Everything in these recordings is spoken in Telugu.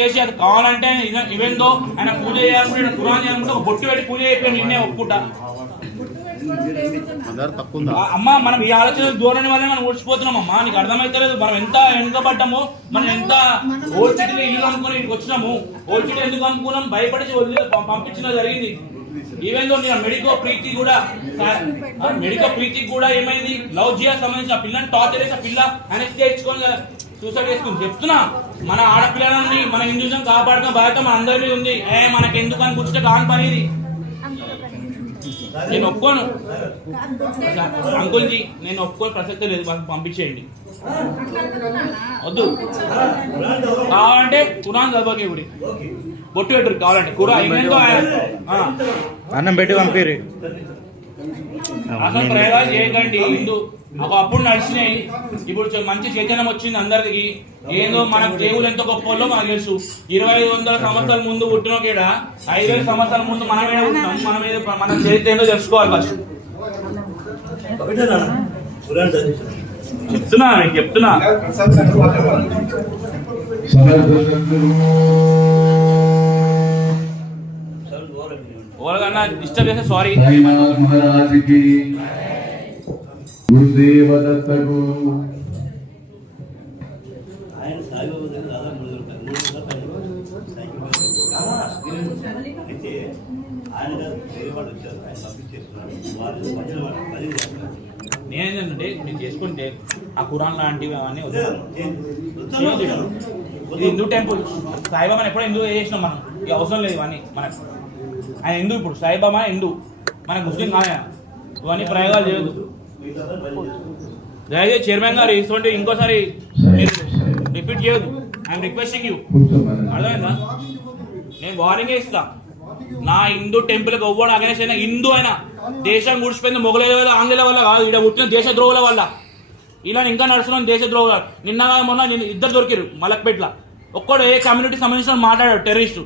చేసి అది కావాలంటే ఇవేందో ఆయన పూజ చేయాలనుకుంటే కురాన్ చేయాలనుకుంటే ఒక బొట్టు పెట్టి పూజ అయిపోయి నిన్నే ఒప్పుకుంటా. అమ్మా మనం ఈ ఆలోచన ధోరణి వల్లే మనం ఓడిచిపోతున్నాం అమ్మా. నీకు అర్థమైతలేదు మనం ఎంత వెనుకబడ్డాము, మనం ఎంత ఓల్డ్ సిటీలో ఇల్లు అనుకుని ఇక్కడికి వచ్చినాము. ఓల్డ్ సిటీ ఎందుకు అనుకున్నాం, భయపడి పంపించడం జరిగింది. ఈవెన్ దో మెడికో ప్రీతికి కూడా ఏమైంది, లవ్ జియాకి సంబంధించిన పిల్లని టార్చర్ చేసి ఆ పిల్ల అనెస్టీ ఇచ్చుకొని సూసైడ్ చేసుకుని. చెప్తున్నా మన ఆడపిల్లలని మన హిందూజం కాపాడుకున్న బాధ్యత మన అందరి మీద ఉంది. మనకి ఎందుకు అని కూర్చుంటే కాని పని ఇది. నేను ఒప్పుకోను అంకుల్జీ, నేను ఒప్పుకోని ప్రసక్తే లేదు. పంపించేయండి, వద్దు. కావాలంటే కురాన్ చదవకే గుడి బొట్టు పెట్టరు, కావాలంటే కురా ఏమేందో అన్నం పెట్టి పంపిరి. అసలు ప్రయోగాలు చేయకండి. హిందూ ఒకప్పుడు నడిచినాయి, ఇప్పుడు మంచి చైతన్యం వచ్చింది అందరికి. ఏదో మనకు దేవులు ఎంత గొప్పలో మనకు తెలుసు. 2500 సంవత్సరాల ముందు పుట్టిన 5000 సంవత్సరాల ముందు మనమే ఉంటాం. మన చరిత్ర ఏందో తెలుసుకోవాలి ఫస్ట్. చెప్తున్నా ఓలకన్నా డిస్టర్బ్ చేస్తే సారీ. గురుదేవదత్తకు నేనేంటంటే మీరు చేసుకుంటే ఆ ఖురాన్ లాంటివి అవన్నీ ఇది హిందూ టెంపుల్. సాయిబాబాని ఎప్పుడో హిందూ చేసినాం మనం, ఇక అవసరం లేదు ఇవన్నీ మనకు. ఆయన హిందూ, ఇప్పుడు సాయిబాబా హిందూ, మనకు ముస్లిం కాదు. ఇవన్నీ ప్రయోగాలు చేయదు. దయచేసి చైర్మన్ గారు ఇటువంటి ఇంకోసారి మీరు రిపీట్ చేయదు. I'm requesting you. అర్థమైందా? నేను వార్నింగ్ ఇస్తా. నా హిందూ టెంపుల్కి ఎవ్వడు అగనేష్ అయినా, హిందూ అయినా దేశం గుడిచిపోయింది మొగలేల వల్ల, ఆంగ్లేయుల వల్ల కాదు. ఇక్కడ పుట్టిన దేశద్రోహుల వల్ల. ఇలా ఇంకా నడుస్తున్నాం దేశద్రోహులు. నిన్న మొన్న నేను ఇద్దరు దొరికారు మలక్పేట్ల. ఒక్కడు ఏ కమ్యూనిటీ సంబంధించిన మాట్లాడాడు, టెర్రరిస్టు.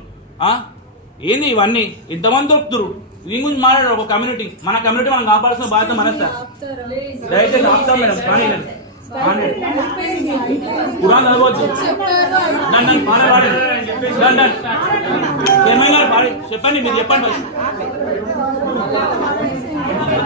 ఏంది ఇవన్నీ? ఎంతమంది దొరుకుతురు దీని గురించి మాట్లాడారు ఒక కమ్యూనిటీ. మన కమ్యూనిటీ మనం కాపాడాల్సిన బాధ్యత మనస్తా. దయచేసి ఆపుతాం మేడం, కానీ కురాన్ చదవచ్చు. చెప్పండి, మీరు చెప్పండి.